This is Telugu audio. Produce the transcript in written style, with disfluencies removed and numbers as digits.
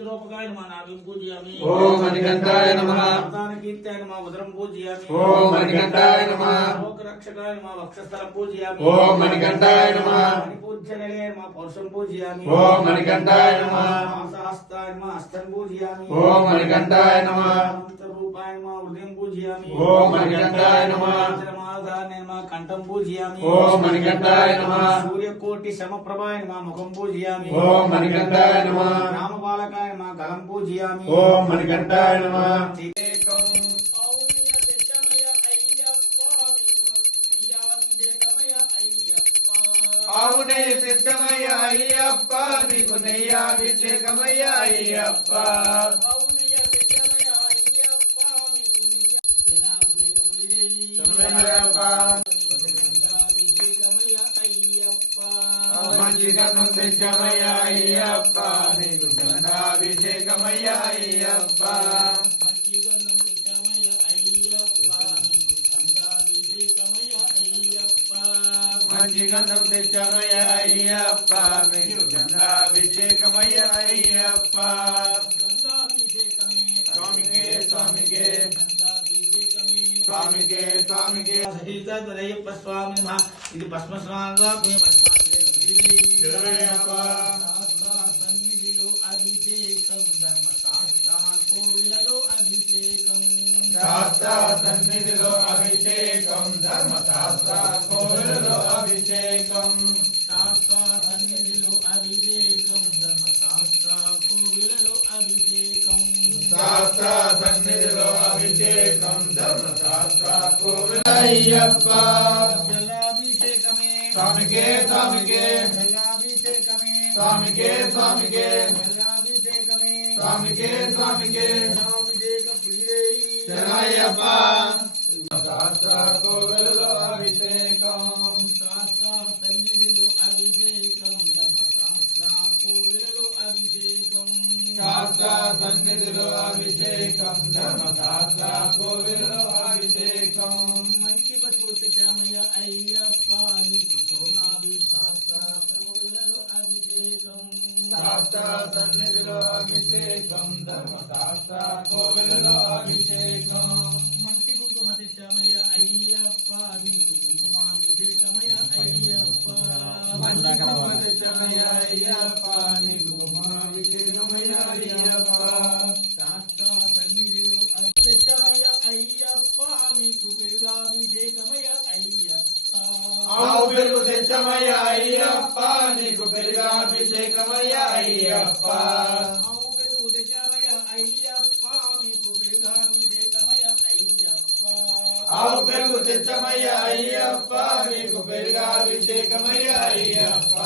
मूर्तिरूपकाय नमः नाभिं पूजयामि। ओम मणिकंठाय नमः। कीर्त्याय नमः वज्रं पूजयामि। ओम मणिकंठाय नमः। लोकरक्षकाय नमः वक्षस्थलं पूजयामि। ओम मणिकंठाय नमः। मणिपूज्यनिलये नमः पौरुषं पूजयामि। ओम मणिकंठाय नमः। सहस्ताय नमः हस्तं पूजयामि। ओम मणिकंठाय नमः। रूपाय नमः हृदयं पूजयामि। ओम मणिकंठाय नमः। कंठं पूजयामि। ओम मणिकंठाय नमः। सूर्यकोटि समप्रभाय नमः मुखं पूजयामि। ओम मणिकंठाय नमः। रामबालकाय नमः गलं पूजयामि। ओम मणिकंठाय नमः। అవునే సిద్ధమయ్య అయ్యప్ప నీకు నెయ్యాభిషేకమయ్య అయ్యప్ప మంచిగను సిద్ధమయ్య అయ్యప్ప నీకు గంధాభిషేకమయ్య అయ్యప్ప మంచిగంధం తెచ్చమయ్య అయ్యప్ప మీకు గంధాభిషేకమయ్య అయ్యప్ప స్వామికే స్వామికే స్వామికే స్వామికే సహితయ్యప్ప స్వామి నమః. ఇది భస్మస్నానంగా సన్నిధిలో అభిషేకం ధర్మశాస్త్ర కోవిలలో అభిషేకం శాస్త్ర సన్నిధిలో అభిషేకం ధర్మశాస్త్ర కోవిలలో అభిషేకం శాస్త్ర సన్నిధిలో అభిషేకం ధర్మశాస్త్ర కోవిలలో అభిషేకం శాస్త్ర సన్నిధిలో అభిషేకం ధర్మశాస్త్ర కోవిల అయ్యప్ప జలాభిషేకమే స్వామికే స్వామికే జలాభిషేకమే స్వామికే స్వామికే జలాభిషేకమే స్వామికే స్వామికే జలాభిషేక ప్రియుడై శరణయ్యప్ప శాస్త్ర కోవిలలో అభిషేకం శాస్త్ర సన్నిధిలో అభిషేకం ధర్మశాస్త్ర కోవిలలో అభిషేకం శాస్త్ర సన్నిధిలో అభిషేకం ధర్మశాస్త్ర కోవిలలో అభిషేకం మంచి పశువు తెచ్చామయ్య అయ్యప్ప నీకు సోనాభి శాస్త్ర కోవిలలో అభిషేకం శాస్త్ర సన్నిధిలో అభిషేకం ధర్మశాస్త్ర కోవిలలో అభిషేకం మంచి కుంకుమ తెచ్చామయ్య అయ్యప్ప నీకు కుంకుమాభిషేకమయ్య అయ్యప్ప మంచి కుంకుమ తెచ్చామయ్య అయ్యప్ప నీకు కుంకుమాభిషేకమయ్య అయ్యప్ప శాస్త్ర సన్నిధిలో తెచ్చామయ్య అయ్యప్ప నీకు పెరుగాభిషేకమయ్య అయ్యప్ప ఆవు పెరుగు తెచ్చమయ్య అయ్యప్ప నీకు పెరుగాభిషేకమయ్య అయ్యప్ప ఆవు పెరుగు తెచ్చామయ్య అయ్యప్ప నీకు పెరుగాభిషేకమయ్య అయ్యప్ప ఆవు పెరుగు తెచ్చమయ్య అయ్యప్ప నీకు పెరుగాభిషేకమయ్య అయ్యప్ప